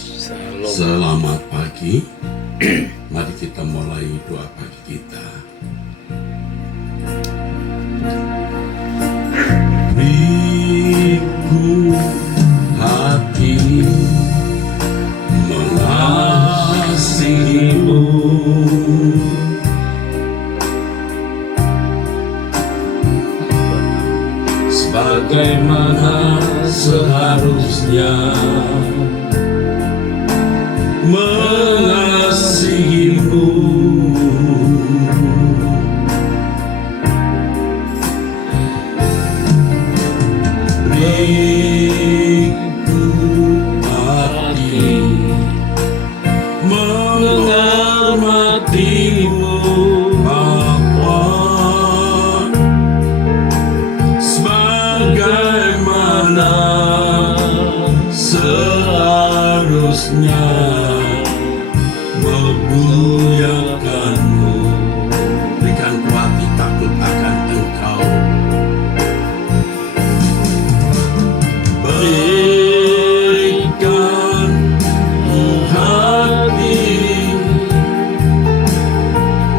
Selamat pagi. Mari kita mulai doa pagi kita. Beriku hati mengasihimu, sebagaimana seharusnya mengasihimu. Beriku hati menghormatimu, Bapa, sebagaimana seharusnya memuliakanmu. Berikan ku hati takut akan Engkau. Berikan ku hati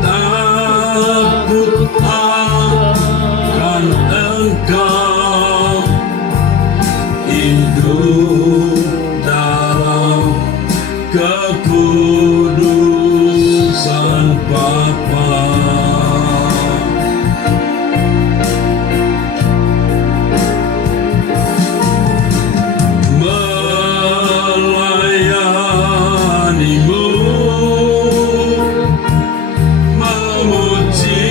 takut akan Engkau, hidup dalam kekudusan Bapa. Melayanimu, memuji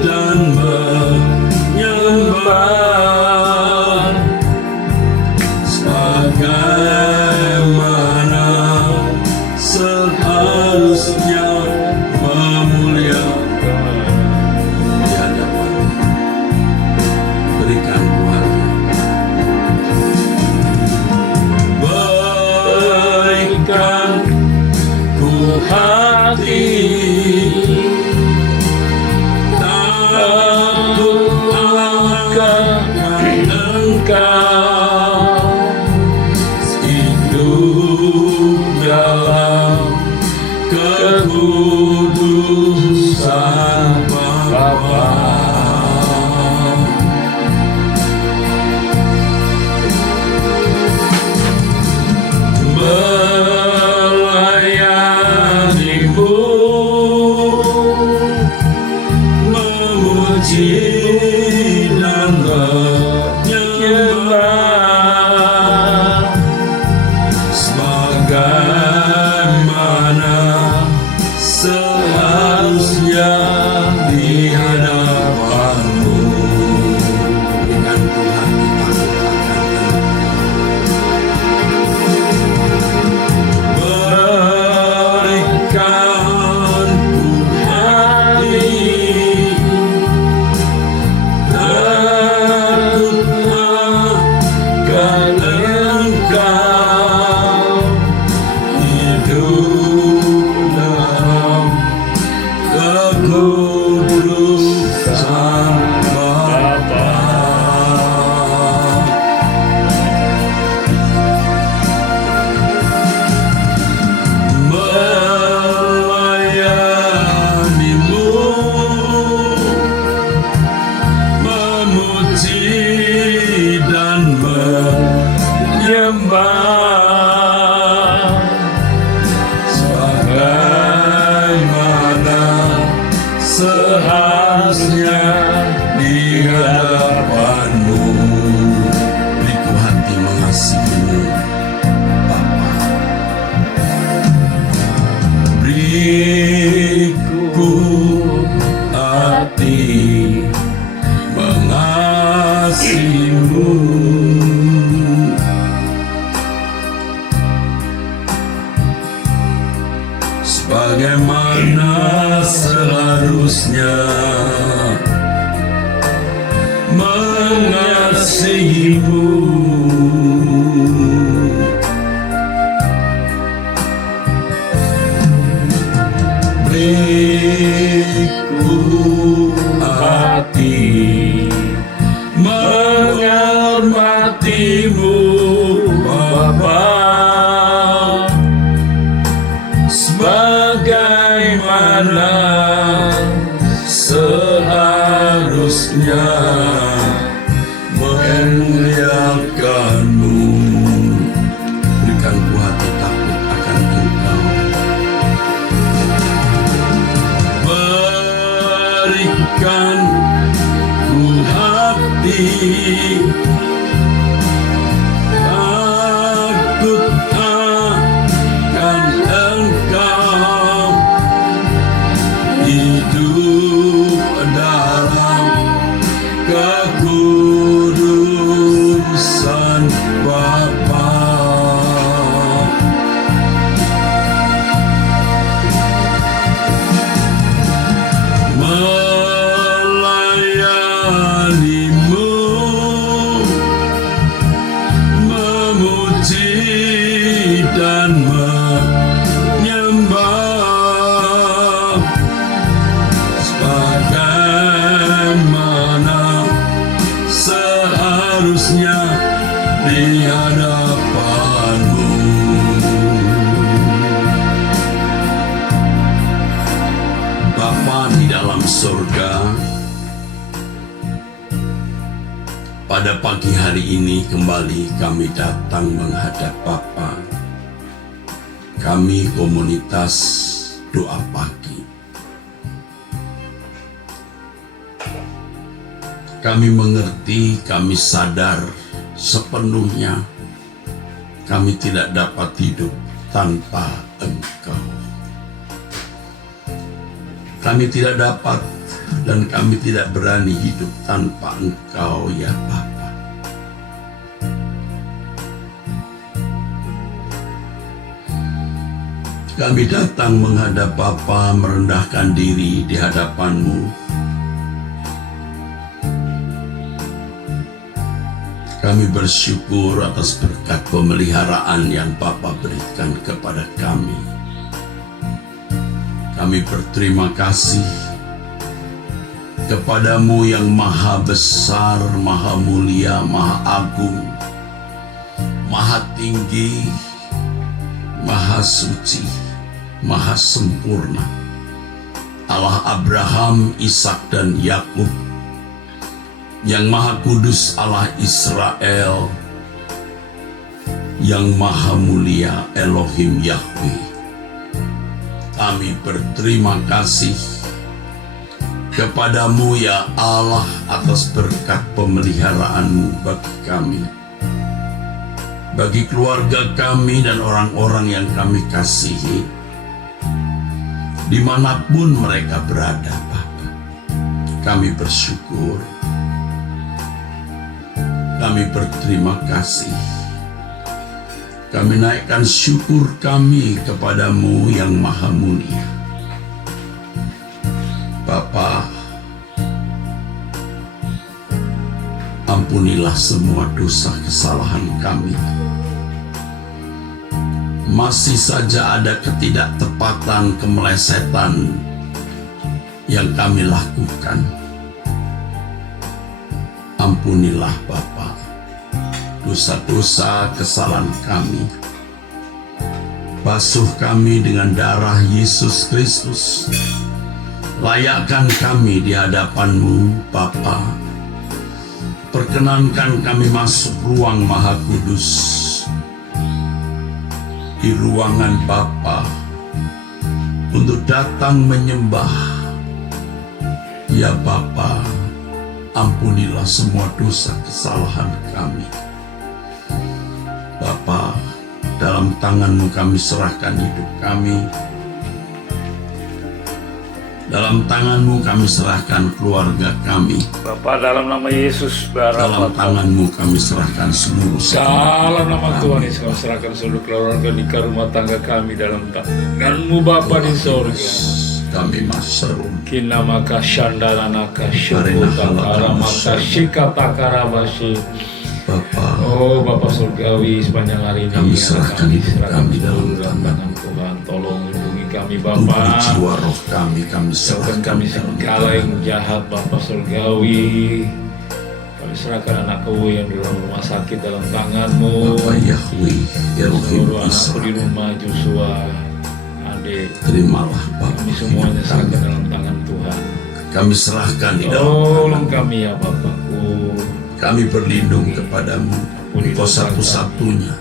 dan menyembah, sebagaimana seharusnya memuliakan di hadapan. Berikan ku hati, berikan ku hati takut akan Engkau, hidup dalam kekudusan Bapa. Melayanimu, memuji dan menyembah, sebagaimana seharusnya di hadapan-Mu. Berikan ku hati takut akan Engkau. Berikan ku hati takut akan Engkau, hidup dalam kekudusan Bapa. Melayanimu, memuji dan menyembah, sebagaimana seharusnya di hadapan-Mu. Beriku hati mengasihimu, Bapa. Beriku hati mengasihimu, sebagaimana seharusnya mengasihimu. Beriku hati menghormatimu, Bapa, takut akan Engkau, hidup dalam kekudusan Bapa. Melayanimu, memuji dan menyembah, sebagaimana seharusnya di hadapan-Mu. Bapa di dalam surga, pada pagi hari ini kembali kami datang menghadap Bapa. Kami komunitas doa pagi. Kami mengerti, kami sadar sepenuhnya kami tidak dapat hidup tanpa Engkau. Kami tidak dapat dan kami tidak berani hidup tanpa Engkau, ya Bapa. Kami datang menghadap Bapa, merendahkan diri di hadapan-Mu. Kami bersyukur atas berkat pemeliharaan yang Bapa berikan kepada kami. Kami berterima kasih kepada-Mu yang maha besar, maha mulia, maha agung, maha tinggi, maha suci, maha sempurna. Allah Abraham, Ishak dan Yakub, yang maha kudus Allah Israel, yang maha mulia Elohim Yahweh. Kami berterima kasih kepada-Mu ya Allah atas berkat pemeliharaan-Mu bagi kami, bagi keluarga kami dan orang-orang yang kami kasihi, dimanapun mereka berada, Bapa. Kami bersyukur, kami berterima kasih. Kami naikkan syukur kami kepada-Mu yang maha mulia. Bapa, ampunilah semua dosa kesalahan kami. Masih saja ada ketidaktepatan, kemelesetan yang kami lakukan. Ampunilah Bapa dosa-dosa kesalahan kami. Basuh kami dengan darah Yesus Kristus. Layakkan kami di hadapan-Mu, Bapa. Perkenankan kami masuk ruang Maha Kudus, di ruangan Bapa, untuk datang menyembah. Ya Bapa, ampunilah semua dosa kesalahan kami. Bapa, dalam tangan-Mu kami serahkan hidup kami. Dalam tangan-Mu kami serahkan keluarga kami. Bapa, dalam nama Yesus, dalam tangan-Mu kami serahkan seluruh dalam nama Tuhan Yesus kami serahkan seluruh keluarga nikah rumah tangga kami dalam tangan-Mu Bapa di sorga. Kami maserun Kina maka shandaranaka syukutakara maka shikatakara bashi. Bapa, Oh Bapa surgawi, sepanjang hari ini kami serahkan hidup kami dalam tangan Tuhan. Tolong lindungi kami tubuh Bapa, jiwa roh kami jauhkan serahkan kami segala yang jahat Bapa surgawi. Kami serahkan anakku yang di rumah sakit dalam tangan-Mu. Bapa Yahweh Elohim Seluruh anakku di Israel, rumah Joshua, adik, terimalah Bapa kami semuanya hidup serahkan kami. dalam tangan Tuhan. Kami serahkan di dalam Tolong tangan. kami ya Bapakku. Kami berlindung kepadamu. Engkau satu-satunya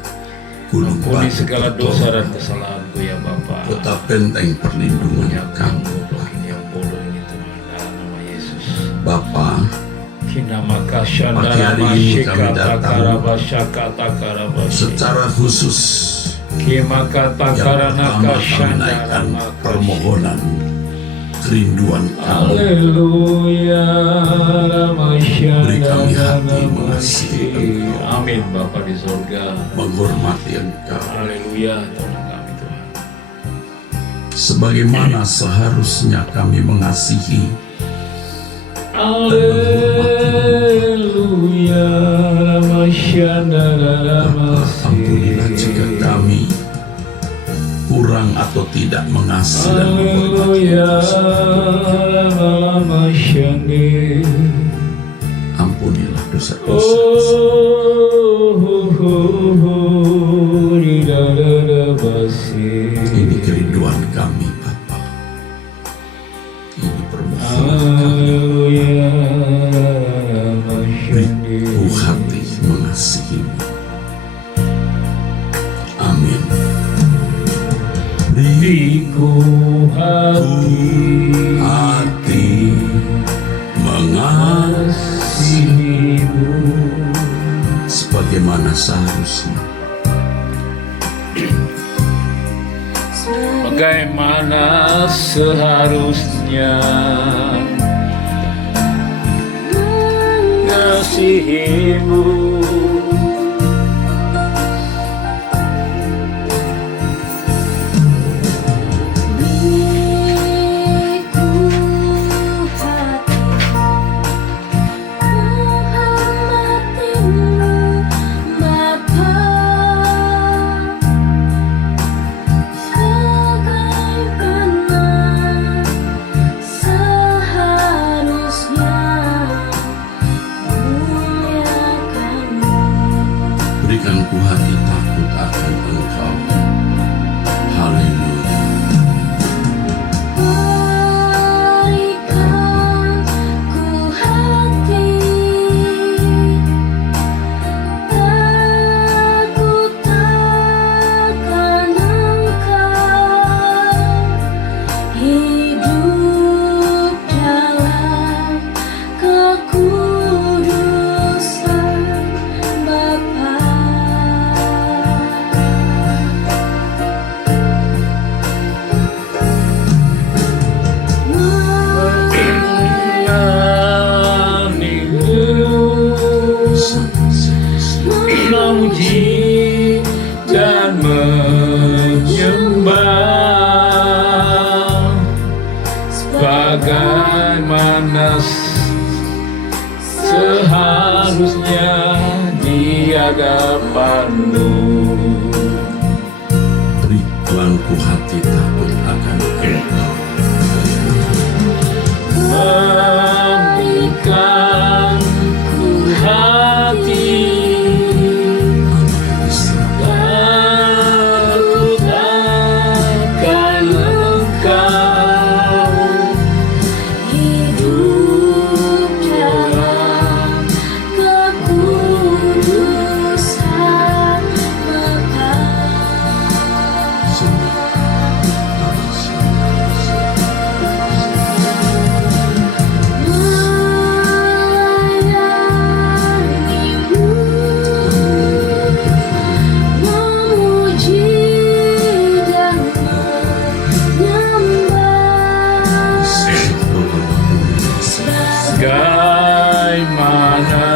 gunung Ampuni batu segala pertolongan, dosa dan kesalahanku ya Bapa. kota benteng perlindungan Yang kami. bodoh ini yang bodoh ini Tuhan, dalam nama Yesus. Bapa, Pagi hari ini kami datang secara khusus yang pertama kami naikkan permohonan kerinduan kami. Beri kami hati mengasihi Engkau, Amin Bapa di surga. menghormati Engkau, Haleluya Tuhan kami Tuhan. sebagaimana seharusnya kami mengasihi Haleluya. Ampunilah jika kami kurang atau tidak mengasihi dan menghormati Engkau. Ampunilah dosa-dosa. Ini kerinduan kami, Bapa. Ini permohonan kami. Beriku hati mengasihimu. Amin. Beriku hati mengasihimu sebagaimana seharusnya. Bagaimana seharusnya mengasihimu. Berikan ku hati takut akan Engkau. Haleluya. Berikan ku hati takut akan Engkau, hidup dalam kekudusan Bapa. Memuji dan menyembah sebagaimana seharusnya di hadapan-Mu. Berikan ku hati takut akan Engkau. Berikan ku hati takut akan Engkau, Hidup dalam kekudusan Bapa. Melayanimu, memuji dan menyembah bagaimana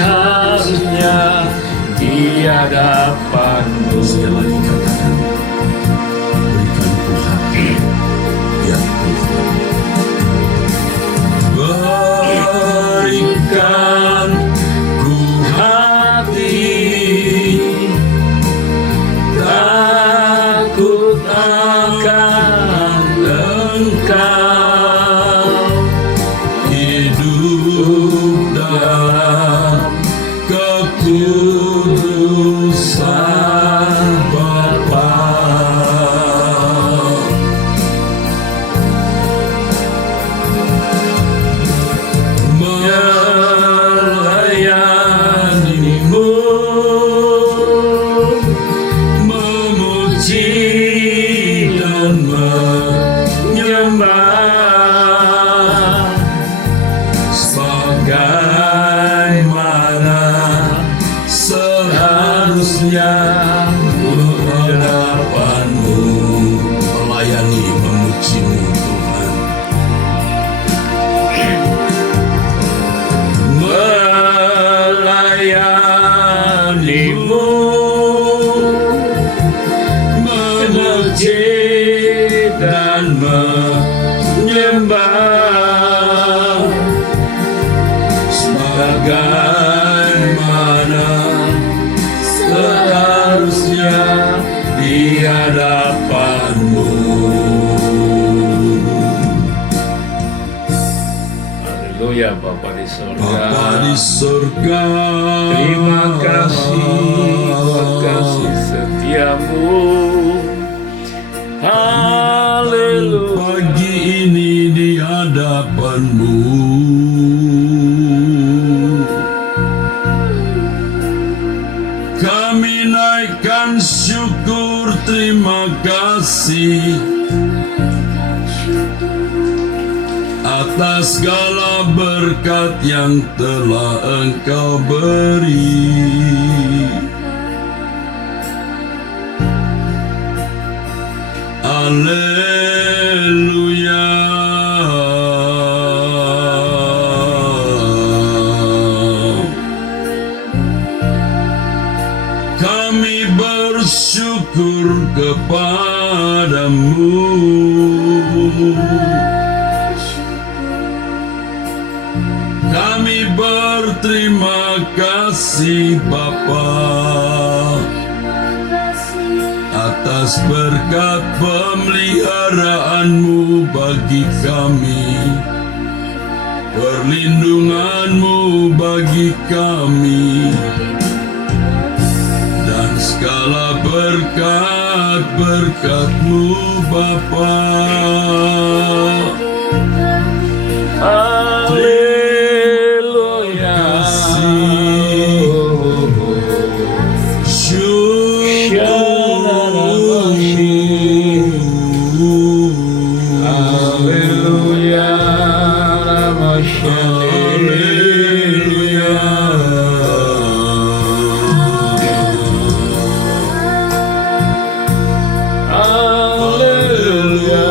harusnya di hadapan-Mu. Sekali lagi katakan, berikan ku hati, ya Tuhan. Berikan ku hati takut akan Engkau, hidup dalam kekudusan Bapa. di hadapan-Mu. Haleluya, Bapa di surga. Bapa di surga, Terima kasih setiamu. Haleluya. pagi ini di hadapan-Mu. Kami naikkan syukur, terima kasih atas segala berkat yang telah Engkau beri. Haleluya. Kami bersyukur kepadamu. Kami berterima kasih Bapa atas berkat pemeliharaan-Mu bagi kami, perlindungan-Mu bagi kami, dan segala berkat-berkat-Mu Bapa. Haleluya. Haleluya.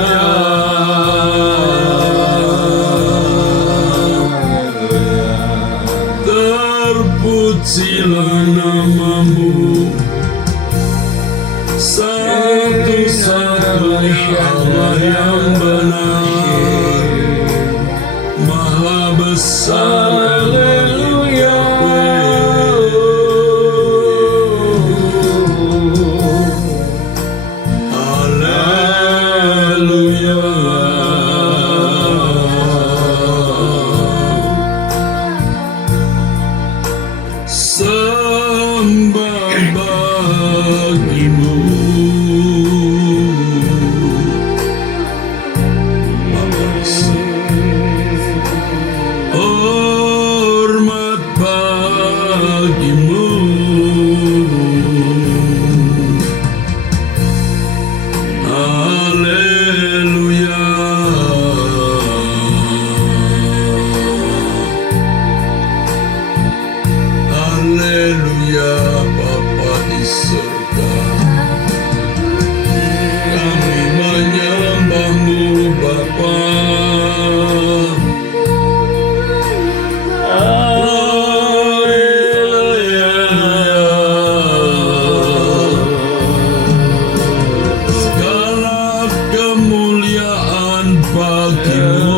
Terpujilah nama-Mu, satu-satunya Allah yang benar, Maha besar. Haleluya. Sembah bagi-Mu. Hormat bagi-Mu. Haleluya. Haleluya, Bapa di surga. Kami menyembah-Mu Bapa. Segala kemuliaan bagi-Mu.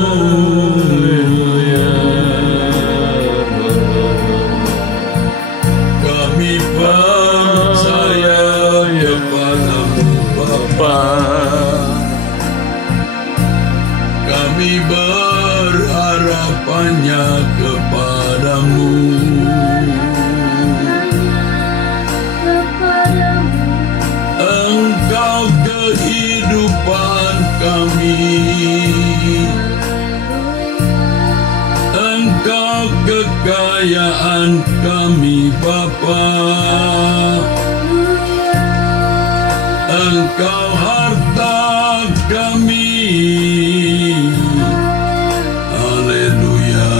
Kami percaya kepada-Mu Bapa. Kami berharapannya kepada-Mu. Engkau kehidupan kami, Engkau kekayaan kami Bapa. Engkau harta kami. Haleluya.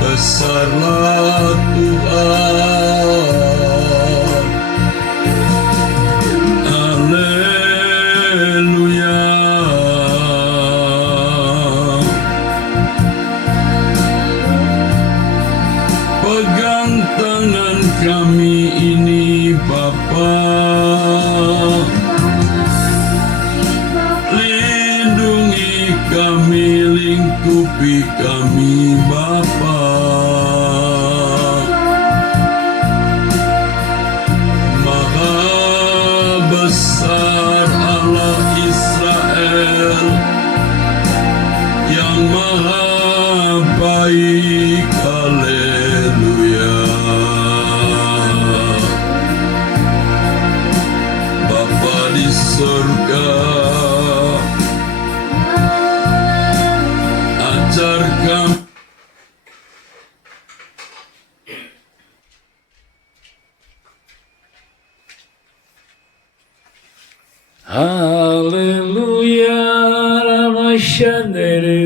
Besarlah Tuhan. Haleluya. Pegang tangan kami ini Bapa. Lindungi kami, lingkupi kami Bapa. baik, haleluya. Bapa di surga, ajar kami. Haleluya, Ramashandere.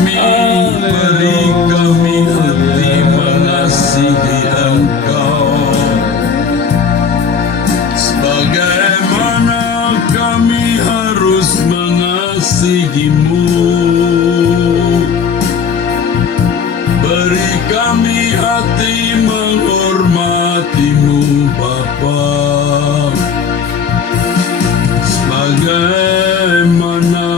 Beri kami hati mengasihi Engkau, sebagaimana kami harus mengasihi-Mu. Beri kami hati menghormati-Mu, Bapa, sebagaimana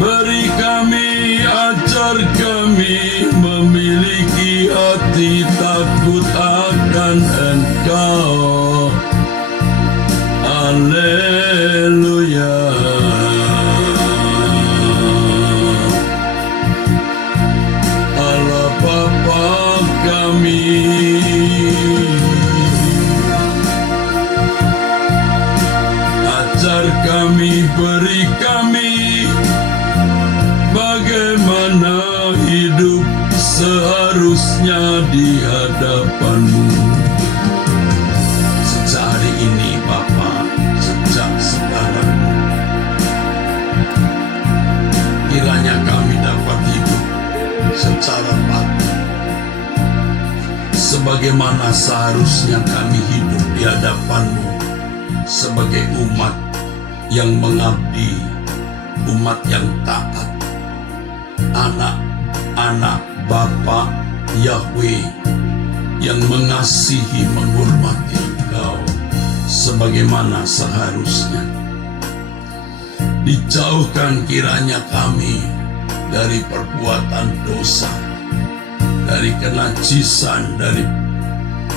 beri kami, ajar kami memiliki hati takut akan Engkau. Haleluya. Allah Bapa kami, ajar kami, beri kami bagaimana hidup seharusnya di hadapan-Mu. Sejak hari ini Bapa, sejak sekarang, kiranya kami dapat hidup secara patuh sebagaimana seharusnya kami hidup di hadapan-Mu sebagai umat yang mengabdi, umat yang taat, anak-anak Bapa Yahweh yang mengasihi, menghormati Engkau sebagaimana seharusnya. Dijauhkan kiranya kami dari perbuatan dosa, dari kenajisan, dari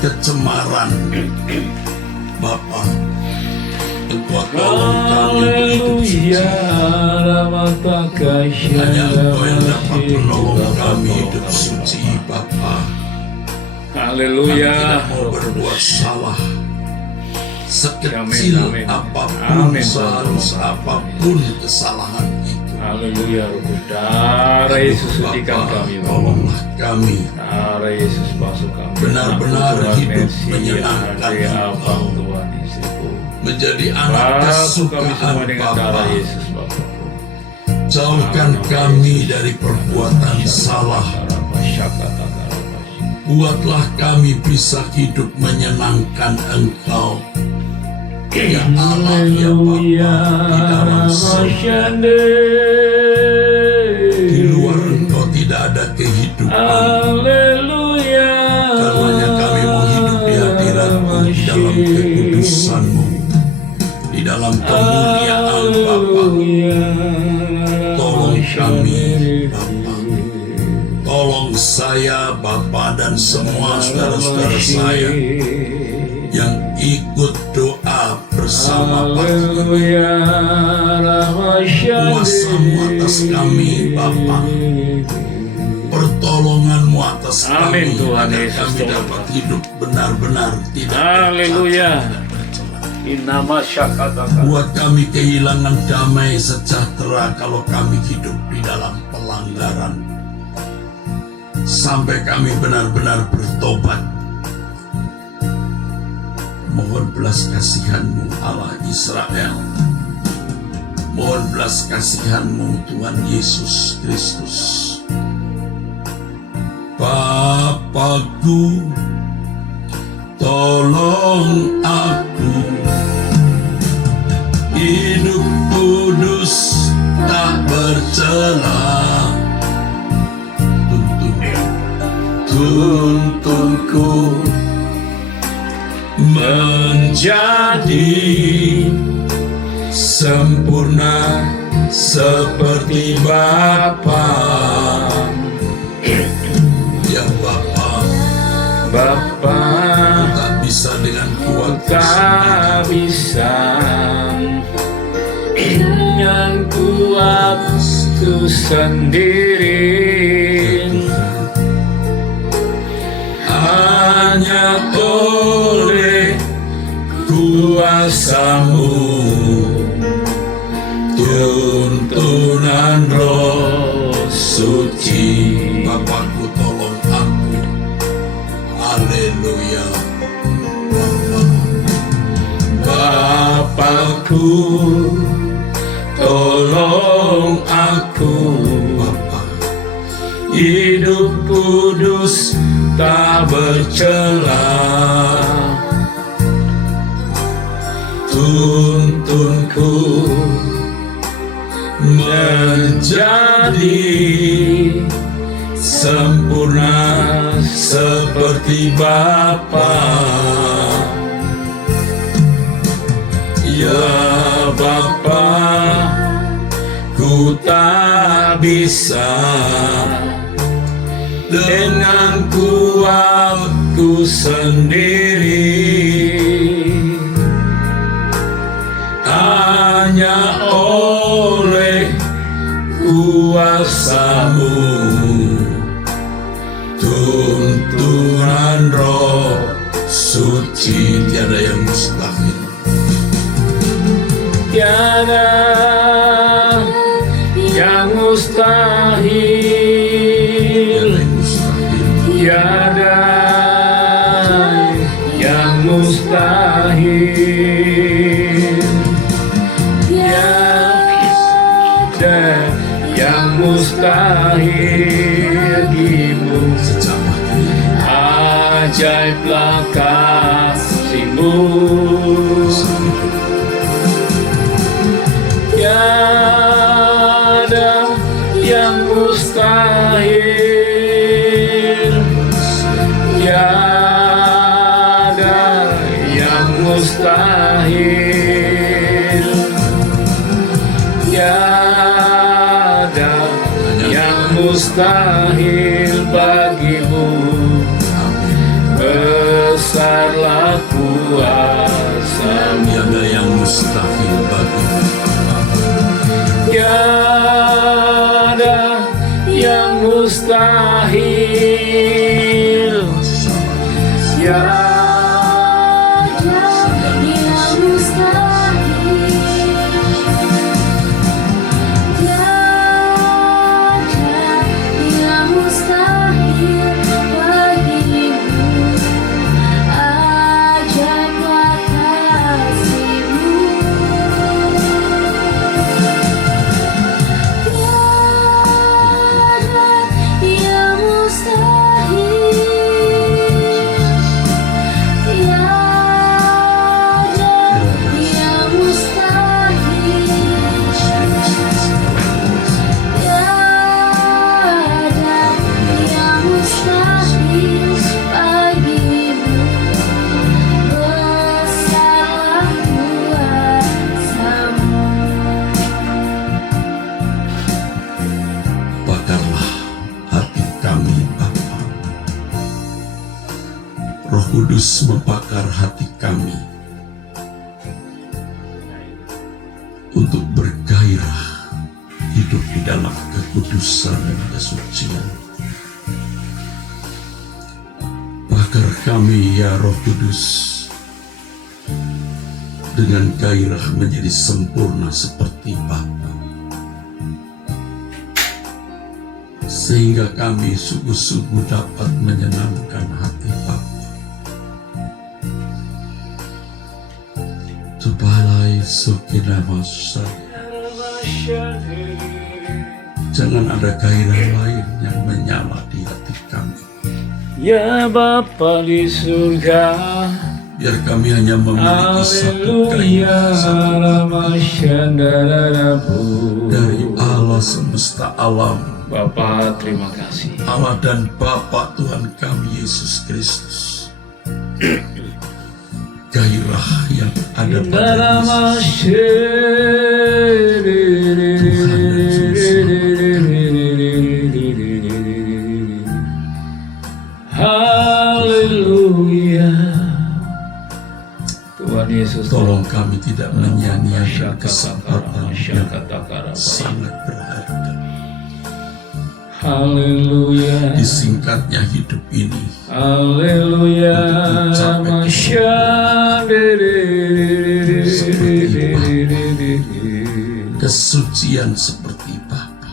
kecemaran. Bapa, Engkau tolong kami untuk hidup suci. Hanya Engkau yang dapat menolong kami hidup suci, Bapa. Haleluya. Kami tidak mau berbuat salah. Sekecil Amin, amin. apapun, Amin, sehalus Tuhan. apapun kesalahan itu, Haleluya, Roh Kudus. Darah Yesus sucikan Bapa, kami, Bapa. tolonglah kami Darah Yesus basuh kami. benar-benar Tuhan, hidup Messi, menyenangkan Andre, Engkau, Abang, Tuhan, istriku. menjadi anak Basuh kami kesukaan semua dengan Bapa. darah Yesus, Bapa. Jauhkan kami dari perbuatan salah. Buatlah kami bisa hidup menyenangkan Engkau, ya Allah, ya Bapa, di dalam surga. Di luar Engkau tidak ada kehidupan. Haleluya. Karenanya kami mau hidup di hadirat-Mu, di dalam kekudusan-Mu, di dalam kemuliaan Bapa. Tolong kami, Bapa. Tolong saya, Bapa, dan semua saudara-saudara saya yang ikut doa bersama Bapa. Kuasa-Mu atas kami, Bapa. Pertolongan-Mu atas Amin, kami, Tuhan agar Yesus, kami Tuhan. dapat hidup benar-benar tidak Haleluya. bercacat, tidak bercela. Inama syakataka. Buat kami kehilangan damai sejahtera kalau kami hidup di dalam pelanggaran. Sampai kami benar-benar bertobat. Mohon belas kasihan-Mu, Allah Israel. Mohon belas kasihan-Mu, Tuhan Yesus Kristus. Bapakku, tolong aku hidup kudus tak bercela. Tuntunku menjadi sempurna seperti Bapa. Ya Bapa, Bapa, tak bisa dengan kuat tak bisa dengan kuat ku sendiri, hanya oleh kuasa-Mu, tuntunan Roh Suci. Bapakku tolong aku. Haleluya. Bapakku, tolong aku, Bapa, hidup kudus tak bercela. Tuntunku menjadi sempurna seperti Bapa. Ya Bapa, ku tak bisa dengan kuatku sendiri, hanya oleh kuasa-Mu, tuntunan Roh Suci. Tiada yang mustahil. Tiada yang mustahil, tiada yang mustahil, tiada yang mustahil bagimu. Ajaiblah kasih-Mu, tiada yang mustahil, tiada yang mustahil, tiada yang mustahil bagimu. Besarlah kuasa-Mu, Tiada yang mustahil bagimu. tiada yang mustahil, Tiada yang mustahil, tiada yang mustahil bagimu. Ajaiblah kasih-Mu, tiada yang mustahil, tiada yang mustahil, tiada yang mustahil bagimu. Besarlah kuasa-Mu. Bakarlah hati kami, Bapa. Roh Kudus membakar hati kami untuk bergairah hidup di dalam kekudusan dan kesucian. Bakar kami, ya Roh Kudus, dengan gairah menjadi sempurna seperti Bapa, sehingga kami sungguh-sungguh dapat menyenangkan hati Bapa. Tubalai sukina masa. Jangan ada gairah lain yang menyala di hati kami. Ya Bapa di surga, Biar kami hanya memiliki satu haleluya, gairah, dari Allah semesta alam, Bapa terima kasih. Allah dan Bapa Tuhan kami Yesus Kristus. Gairah yang ada pada Yesus. Haleluya. Tuhan Yesus, Tolong kami tidak menyia-nyiakan kesempatan yang kata sangat berharga Haleluya. Disingkatnya hidup ini. Haleluya. Kesucian seperti Bapa.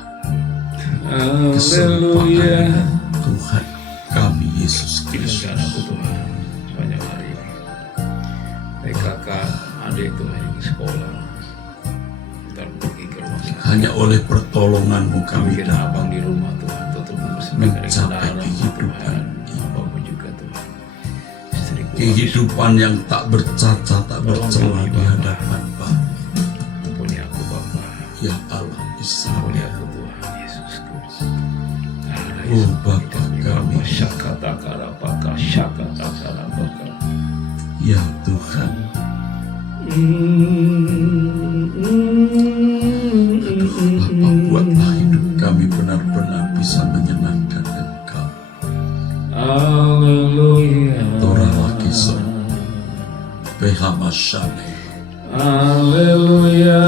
Haleluya. Kesempahan Tuhan kami Yesus Kristus. Izinkan aku Tuhan sepanjang hari ini. Baik kakak, adik Tuhan yang sekolah. Kita pergi ke rumah sakit. Hanya oleh pertolonganmu kami Bikin dapat abang di rumah Tuhan. Tutup bersihkan dari mencapai kendaraan kehidupan. Abangku juga Tuhan. Istriku Kehidupan yang tak bercacat, tak bercela di hadapan Bapa. ampuni aku Bapa. Ya Allah Ampuni Israel. aku Tuhan Yesus Kristus. Oh Bapa kami. Ya Tuhan. Bapa buatlah hidup kami benar-benar bisa menyenangkan Engkau. Haleluya. Torah lagi son. Behamashane. Haleluya.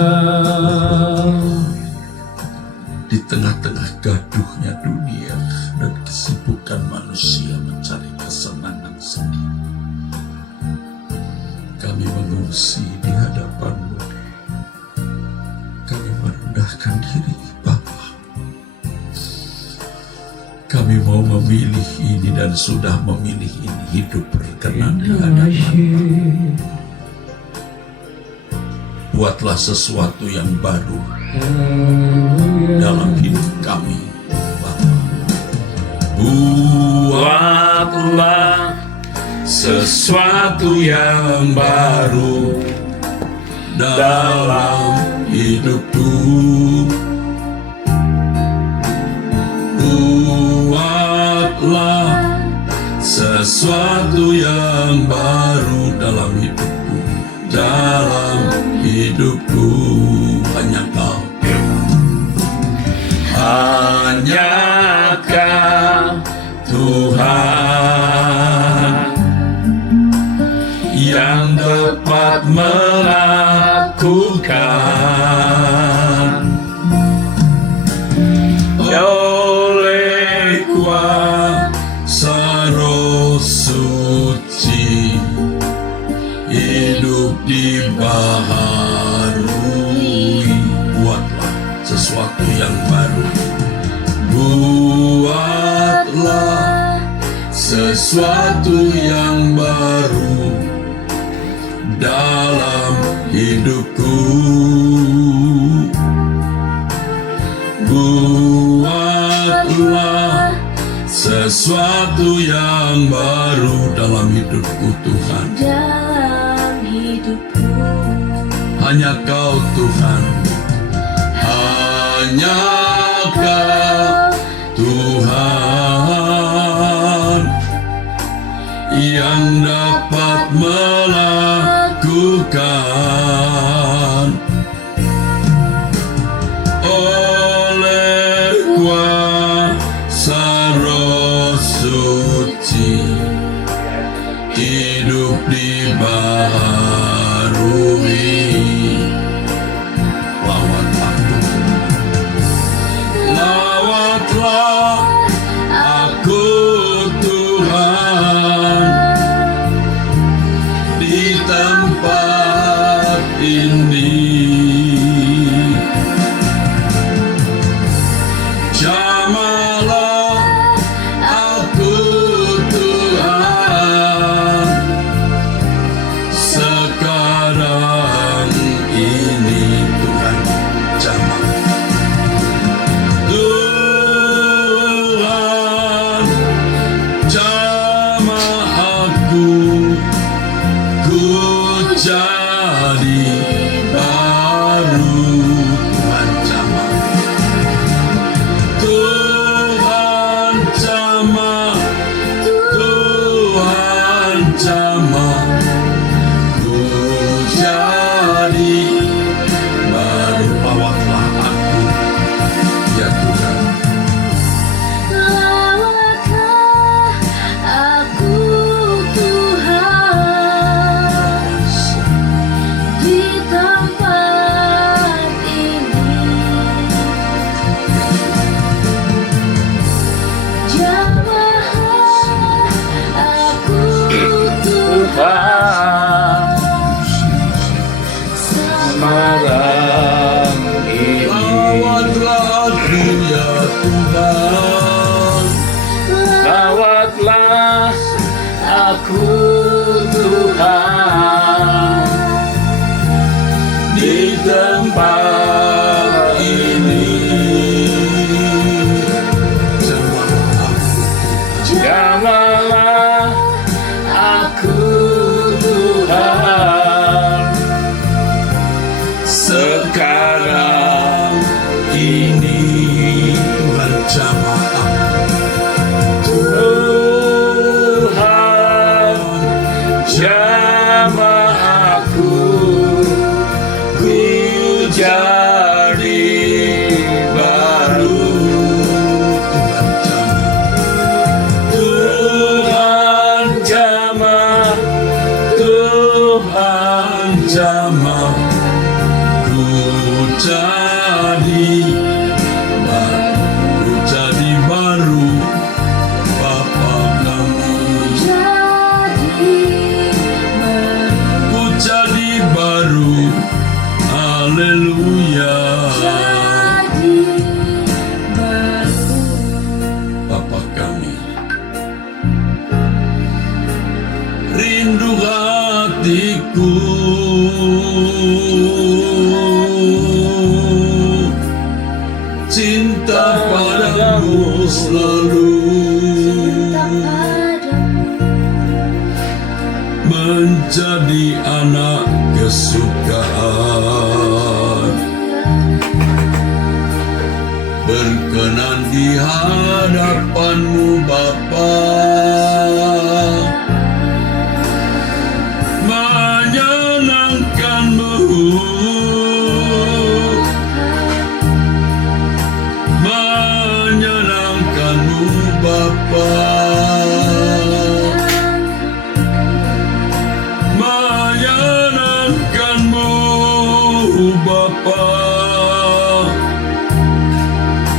Di tengah-tengah gaduhnya dunia dan kesibukan manusia mencari kesenangan sendiri, kami mengungsi di hadapan-Mu. Kami merendahkan diri, Bapa. Kami mau memilih ini dan sudah memilih ini, hidup berkenan di hadapan-Mu. Buatlah sesuatu yang baru dalam hidup kami, Bapa. Buatlah sesuatu yang baru dalam hidupku. Buatlah sesuatu yang baru dalam hidupku, dalam hidupku. Hanya Kau, hanya Kau Tuhan yang dapat melakukan oleh kuasa Roh Suci hidup dibaharui. Buatlah sesuatu yang baru. Buatlah sesuatu yang baru dalam hidupku. Buatlah sesuatu yang baru dalam hidupku, Tuhan. dalam hidupku. Hanya Kau Tuhan, hanya Kau Tuhan yang dapat melakukan oleh kuasa Roh Suci hidup dibaharui. Lawatlah Tuhan, lawatlah aku Tuhan di tempat ini. Jamalah aku Tuhan sekarang ini. Tuhan jamah, Tuhan jamah aku, ku jadi baru. Tuhan jamah, Tuhan jamah, Tuhan jamah, ku jadi baru. Lawatlah aku, ya Tuhan. Lawatlah aku Tuhan di tempat ini. aku Tuhan di tempat ini. Jamalah aku Tuhan sekarang ini. Tuhan jamah Tuhan jamah aku, ku jadi baru. Tuhan jamah, Tuhan jamah ku jadi baru Bapa kami. Ku jadi baru, haleluya. Bapa kami, rindu hatiku cinta padamu selalu, menjadi anak kesukaan, berkenan di hadapanmu Bapa, menyenangkanmu, menyenangkanmu Bapa, menyenangkanmu Bapa,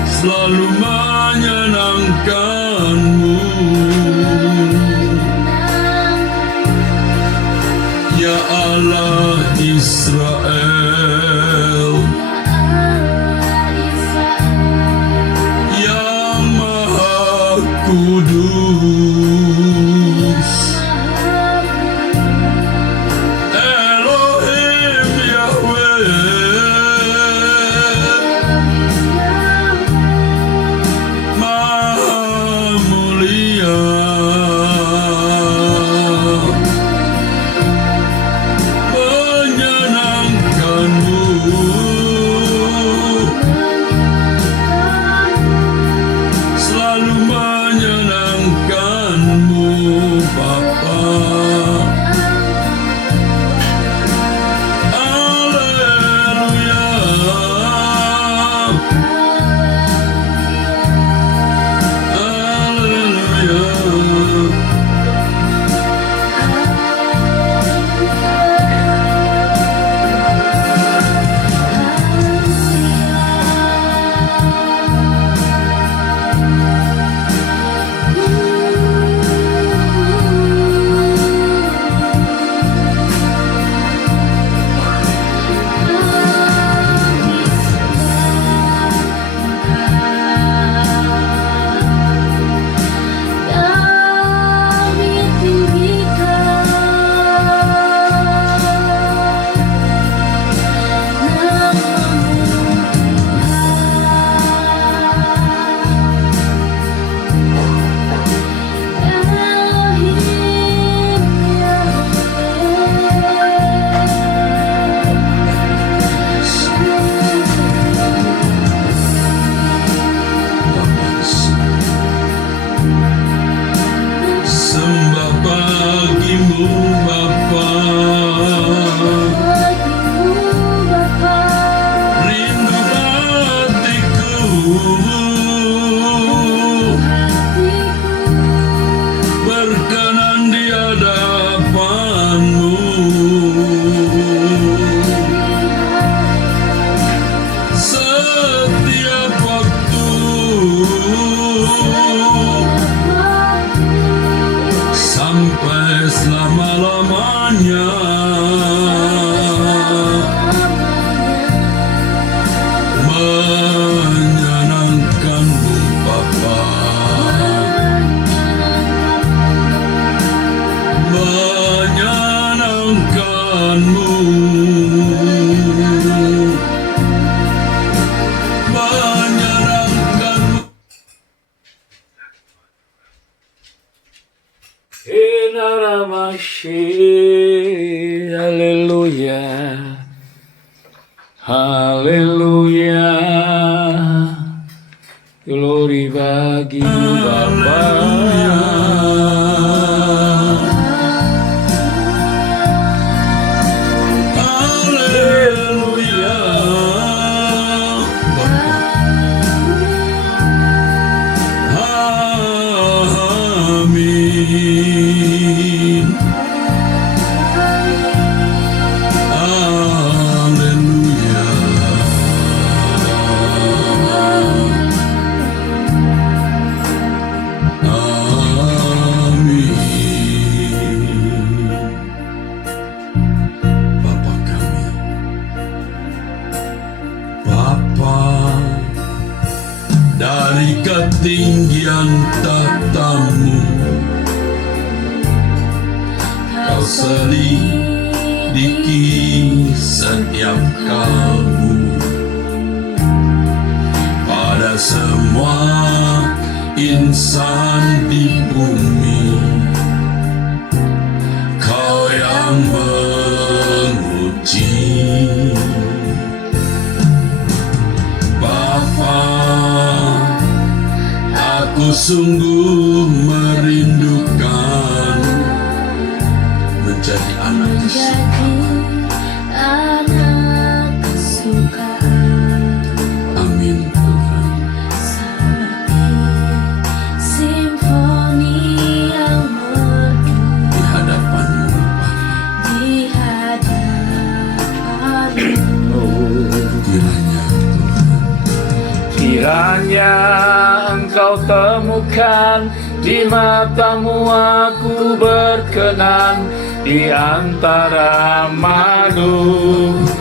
selalu menyenangkanmu. Ya Allah Israel, yang Maha Kudus, Elohim Yahweh, Maha Mulia, menyenangkanmu, selalu menyenangkanmu Bapa. Haleluya, haleluya. Sembah bagimu Bapa, rindu hatiku berkenan di hadapanmu, setiap waktu sampai selama-lamanya. Menyenangkanmu Bapa, kasih. Haleluya. Haleluya. Glory bagimu Bapa. Haleluya. Amin. Haleluya. Amin. Bapa kami, Bapa, dari ketinggian tatamu Kau selidiki setiap kalbu pada semua insan di bumi. Kau yang menguji Bapa, aku sungguh merindukan menjadi anak kesukaan. anak kesukaan Amin Tuhan. seperti simfoni yang merdu Di hadapanmu Bapa, di hadapanmu. kiranya Tuhan Kiranya Engkau temukan di matamu aku berkenan di antara manusia.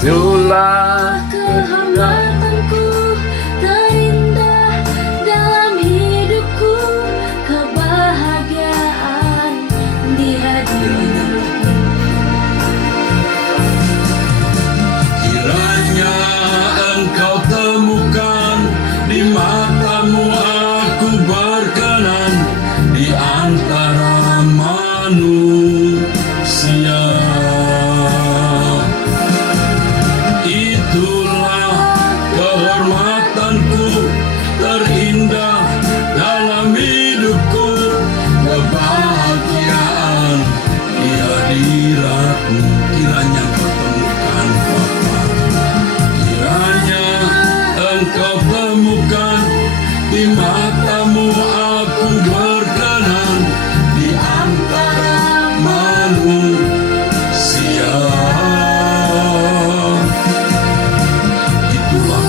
Itulah Kehormatanku terindah dalam hidupku, kebahagiaan di hadiratmu. kiranya Engkau temukan di matamu aku berkenan di antara manusia. Itulah kehormatanku terindah dalam hidupku, kebahagiaan di hadiratmu. Kiranya Engkau temukan Bapa, kiranya Engkau temukan di matamu aku berkenan di antara manusia. Itulah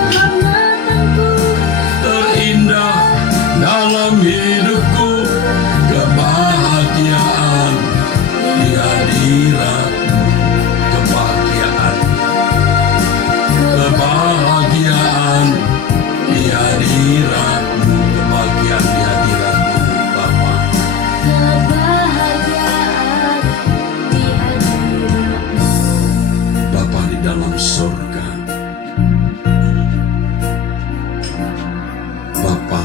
kehormatanku terindah dalam hidupku, kebahagiaan di hadiratmu. Kebahagiaan di hadiratmu, kebahagiaan di hadiratmu Bapa. Kebahagiaan di hadiratmu. Bapa di dalam surga, Bapa,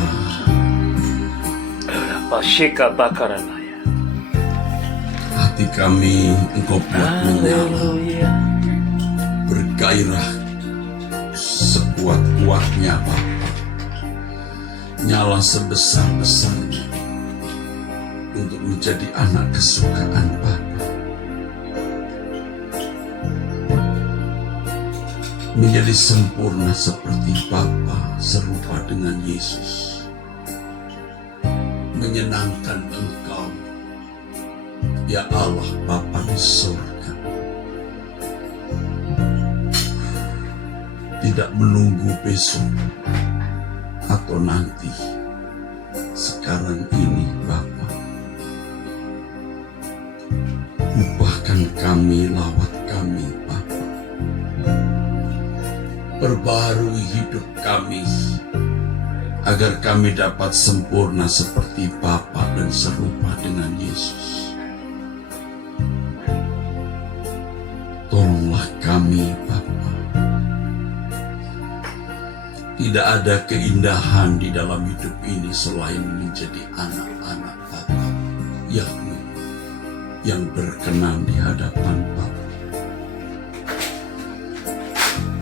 Pasyika Bakaranaya. hati kami Engkau buat menyala, Haleluya. bergairah sekuat-kuatnya Bapa, nyala sebesar-besarnya untuk menjadi anak kesukaan Bapa, menjadi sempurna seperti Bapa, serupa dengan Yesus, menyenangkan Engkau, ya Allah Bapa di surga. Tidak menunggu besok atau nanti, sekarang ini Bapa, ubahkan kami, lawat kami Bapa, perbarui hidup kami agar kami dapat sempurna seperti Bapa dan serupa dengan Yesus. Tolonglah kami Bapa, Tidak ada keindahan di dalam hidup ini selain menjadi anak-anak Bapa yang berkenan di hadapan Bapa.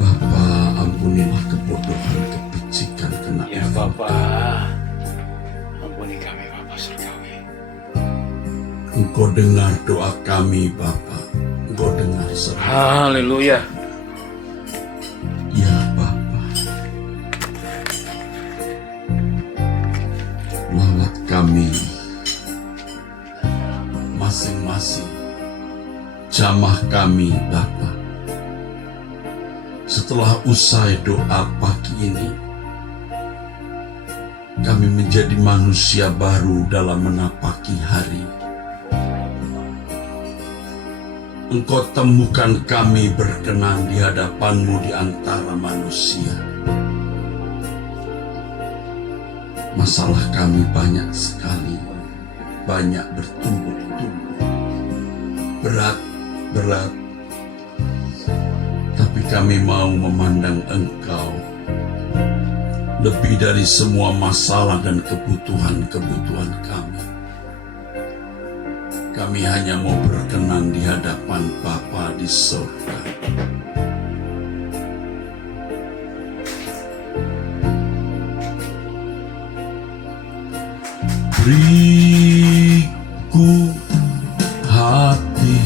Bapa, ampunilah kebodohan, kepicikan, Ya kenaan. Bapa, ampuni kami Bapa Surgawi. Engkau dengar doa kami, Bapa. Engkau dengar seru. Haleluya. Ya Bapa. Lawat kami masing-masing. Jamah kami, Bapa. Setelah usai doa pagi ini, kami menjadi manusia baru dalam menapaki hari. Engkau temukan kami berkenan di hadapan-Mu di antara manusia. Masalah kami banyak sekali, banyak bertumpuk-tumpuk, berat, tapi kami mau memandang Engkau lebih dari semua masalah dan kebutuhan-kebutuhan kami. Kami hanya mau berkenan di hadapan Bapa di surga. Beriku hati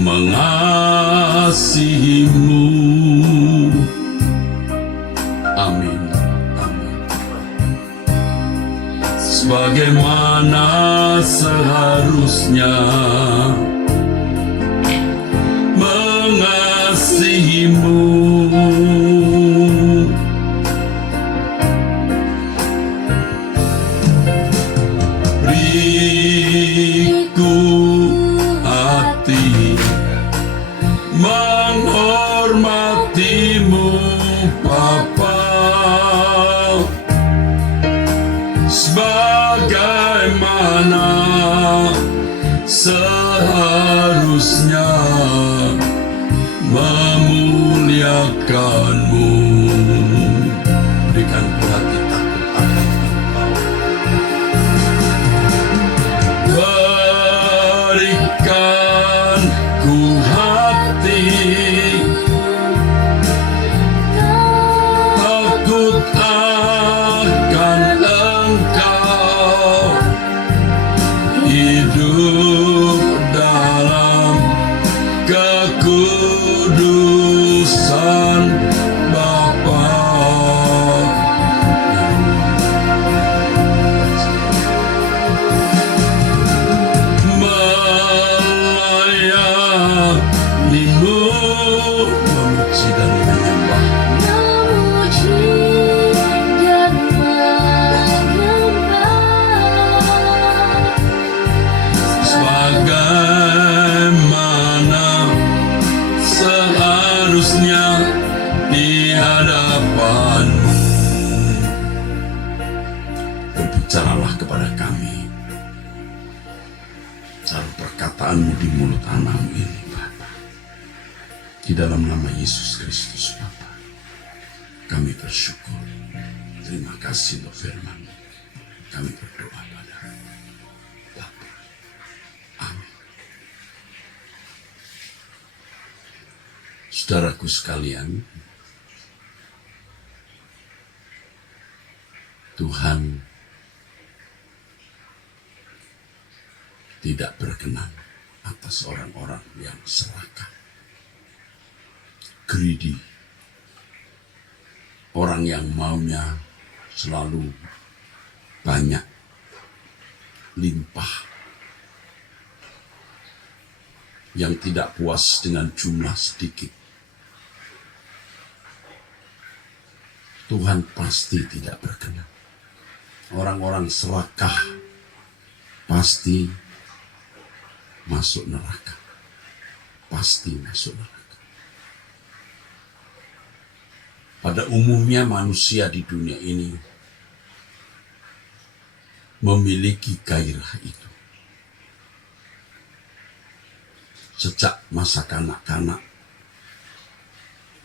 mengasihimu. Amin, amin. Sebagaimana seharusnya mengasihimu. Beriku hati menghormatimu, Bapa, sebagaimana seharusnya memuliakanmu. Berikan ku hati takut akan Engkau. Berikan ku hati takut akan Engkau, hidup dalam kekudusan Bapa. Melayanimu, memuji dan menyembah. Memuji dan menyembah Sebagaimana seharusnya di hadapan-Mu. Berbicaralah kepada kami. Taruh perkataan-Mu di mulut anak-Mu ini, Bapa. Di dalam nama Yesus Kristus, Bapa, kami bersyukur. Terima kasih untuk firman. Kami berdoa pada Bapa. Amin. Saudaraku sekalian, Tuhan tidak berkenan atas orang-orang yang serakah, greedy, orang yang maunya selalu banyak, limpah, yang tidak puas dengan jumlah sedikit. Tuhan pasti tidak berkenan. Orang-orang serakah pasti masuk neraka. Pasti masuk neraka. Pada umumnya manusia di dunia ini memiliki gairah itu. Sejak masa kanak-kanak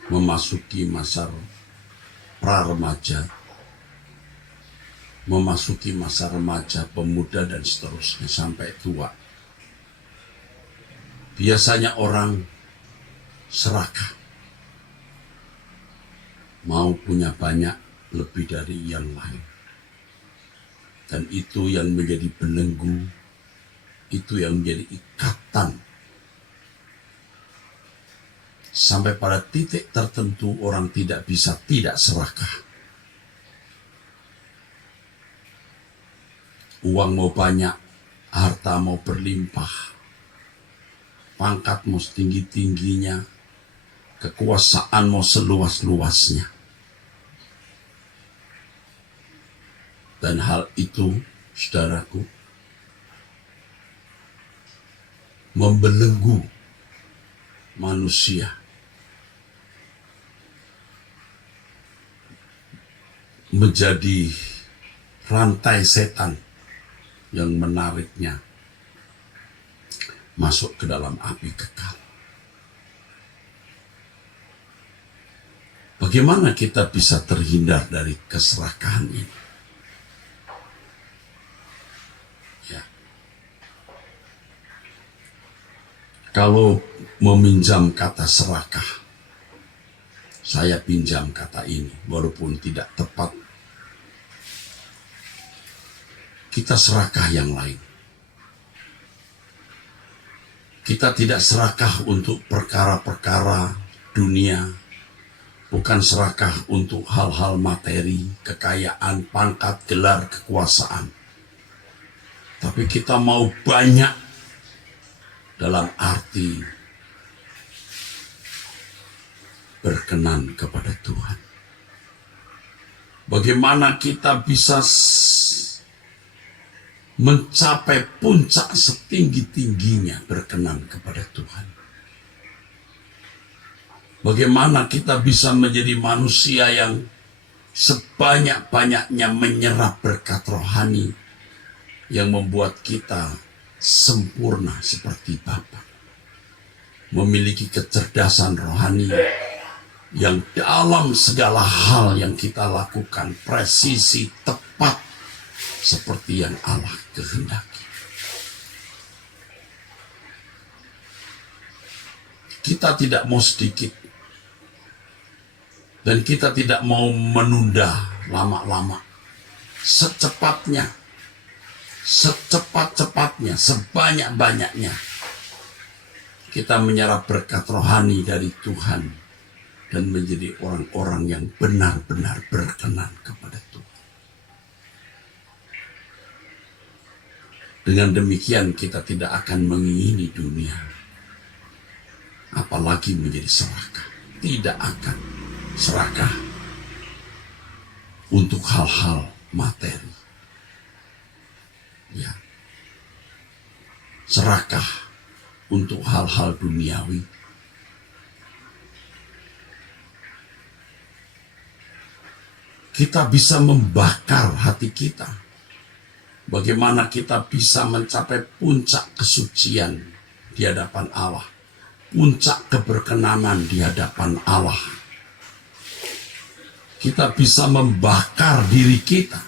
memasuki masa pra-remaja, memasuki masa remaja, pemuda, dan seterusnya sampai tua. Biasanya orang serakah, mau punya banyak lebih dari yang lain. Dan itu yang menjadi belenggu, itu yang menjadi ikatan. Sampai pada titik tertentu orang tidak bisa tidak serakah. Uang mau banyak, harta mau berlimpah, pangkat mau setinggi-tingginya, kekuasaan mau seluas-luasnya. Dan hal itu, saudaraku, membelenggu manusia. Menjadi rantai setan yang menariknya masuk ke dalam api kekal. Bagaimana kita bisa terhindar dari keserakahan ini? Ya. Kalau meminjam kata serakah, saya pinjam kata ini, walaupun tidak tepat. Kita serakah yang lain. Kita tidak serakah untuk perkara-perkara dunia, bukan serakah untuk hal-hal materi, kekayaan, pangkat, gelar, kekuasaan. Tapi kita mau banyak dalam arti berkenan kepada Tuhan. Bagaimana kita bisa mencapai puncak setinggi-tingginya berkenan kepada Tuhan. Bagaimana kita bisa menjadi manusia yang sebanyak-banyaknya menyerap berkat rohani yang membuat kita sempurna seperti Bapa. Memiliki kecerdasan rohani yang dalam segala hal yang kita lakukan presisi, tepat, seperti yang Allah kehendaki. Kita tidak mau sedikit, dan kita tidak mau menunda lama-lama. Secepatnya, secepat-cepatnya, sebanyak-banyaknya kita menyerap berkat rohani dari Tuhan dan menjadi orang-orang yang benar-benar berkenan kepada Tuhan. Dengan demikian kita tidak akan mengingini dunia, apalagi menjadi serakah. Tidak akan serakah untuk hal-hal materi. Ya. Serakah untuk hal-hal duniawi. Kita bisa membakar hati kita. Bagaimana kita bisa mencapai puncak kesucian di hadapan Allah, puncak keberkenanan di hadapan Allah. Kita bisa membakar diri kita.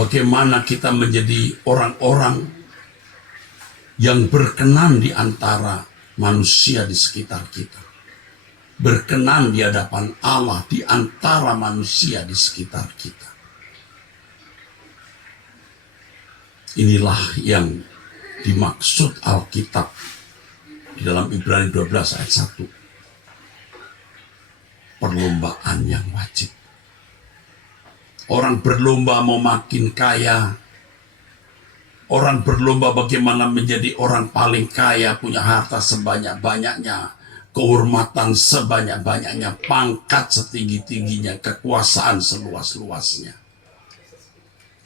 Bagaimana kita menjadi orang-orang yang berkenan di antara manusia di sekitar kita. Berkenan di hadapan Allah di antara manusia di sekitar kita. Inilah yang dimaksud Alkitab di dalam Ibrani 12 ayat 1. Perlombaan yang wajib. Orang berlomba mau makin kaya. Orang berlomba bagaimana menjadi orang paling kaya, punya harta sebanyak-banyaknya, kehormatan sebanyak-banyaknya, pangkat setinggi-tingginya, kekuasaan seluas-luasnya.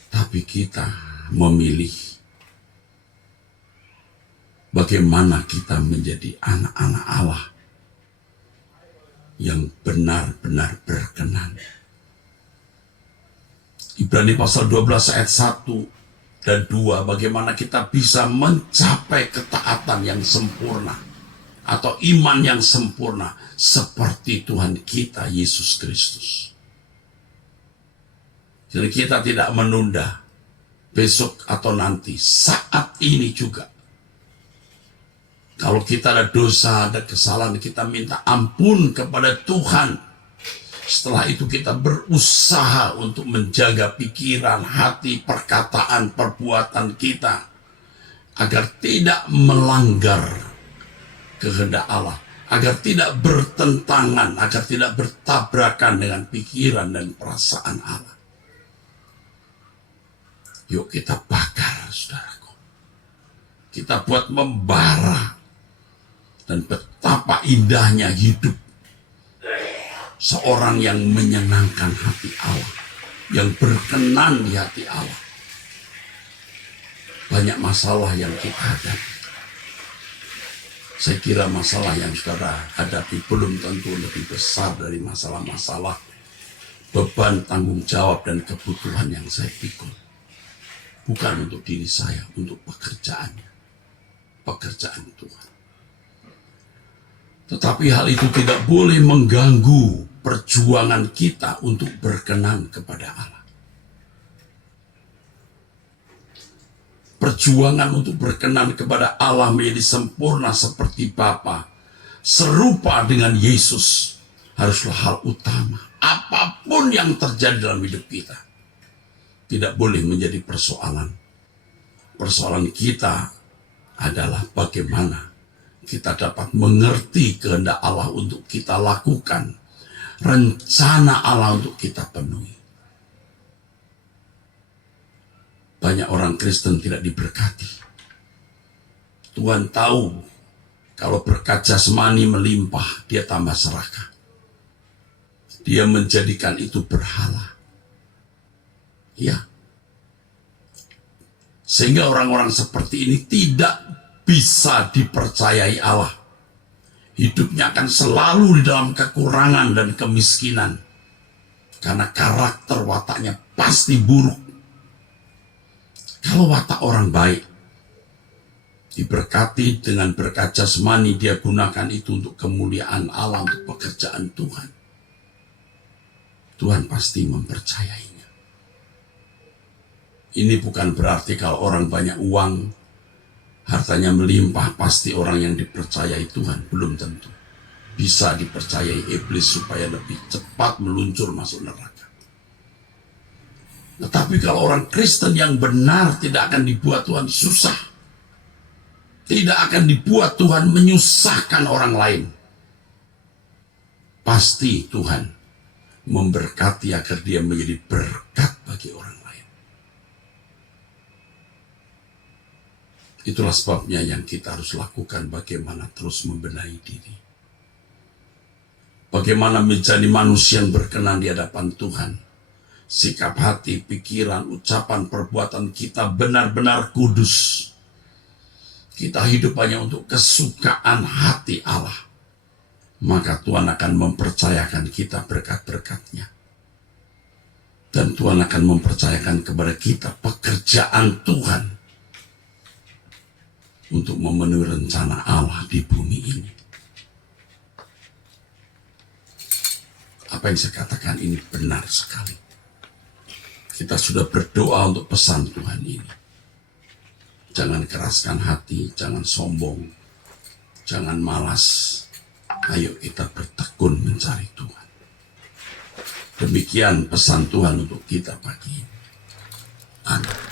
Tapi kita memilih bagaimana kita menjadi anak-anak Allah yang benar-benar berkenan. Ibrani pasal 12 ayat 1 dan 2, bagaimana kita bisa mencapai ketaatan yang sempurna. atau iman yang sempurna seperti Tuhan kita Yesus Kristus. Jadi kita tidak menunda besok atau nanti, saat ini juga. Kalau kita ada dosa, ada kesalahan, kita minta ampun kepada Tuhan. Setelah itu kita berusaha untuk menjaga pikiran, hati, perkataan, perbuatan kita agar tidak melanggar kehendak Allah, agar tidak bertentangan, agar tidak bertabrakan dengan pikiran dan perasaan Allah. Yuk kita bakar, saudaraku. Kita buat membara. Dan betapa indahnya hidup seorang yang menyenangkan hati Allah, yang berkenan di hati Allah. Banyak masalah yang kita hadapi. Saya kira masalah yang saudara hadapi belum tentu lebih besar dari masalah-masalah beban tanggung jawab dan kebutuhan yang saya pikul. Bukan untuk diri saya, untuk pekerjaan Tuhan. Tetapi hal itu tidak boleh mengganggu perjuangan kita untuk berkenan kepada Allah. Perjuangan untuk berkenan kepada Allah menjadi sempurna seperti Bapa, serupa dengan Yesus, haruslah hal utama. Apapun yang terjadi dalam hidup kita, tidak boleh menjadi persoalan. Persoalan kita adalah bagaimana kita dapat mengerti kehendak Allah untuk kita lakukan, rencana Allah untuk kita penuhi. Banyak orang Kristen tidak diberkati. Tuhan tahu kalau berkat jasmani melimpah, dia tambah serakah. Dia menjadikan itu berhala. Ya. Sehingga orang-orang seperti ini tidak bisa dipercayai Allah. Hidupnya akan selalu di dalam kekurangan dan kemiskinan. Karena karakter wataknya pasti buruk. Kalau watak orang baik, diberkati dengan berkat jasmani, dia gunakan itu untuk kemuliaan Allah, untuk pekerjaan Tuhan. Tuhan pasti mempercayainya. Ini bukan berarti kalau orang banyak uang, hartanya melimpah, pasti orang yang dipercayai Tuhan. Belum tentu. Bisa dipercayai iblis supaya lebih cepat meluncur masuk neraka. Tetapi kalau orang Kristen yang benar tidak akan dibuat Tuhan susah. Tidak akan dibuat Tuhan menyusahkan orang lain. Pasti Tuhan memberkati agar dia menjadi berkat bagi orang lain. Itulah sebabnya yang kita harus lakukan, bagaimana terus membenahi diri. Bagaimana menjadi manusia yang berkenan di hadapan Tuhan. Sikap hati, pikiran, ucapan, perbuatan kita benar-benar kudus. Kita hidup hanya untuk kesukaan hati Allah. Maka Tuhan akan mempercayakan kita berkat-berkat-Nya. Dan Tuhan akan mempercayakan kepada kita pekerjaan Tuhan untuk memenuhi rencana Allah di bumi ini. Apa yang saya katakan ini benar sekali. Kita sudah berdoa untuk pesan Tuhan ini. Jangan keraskan hati, jangan sombong, jangan malas. Ayo kita bertekun mencari Tuhan. Demikian pesan Tuhan untuk kita pagi ini. Amin.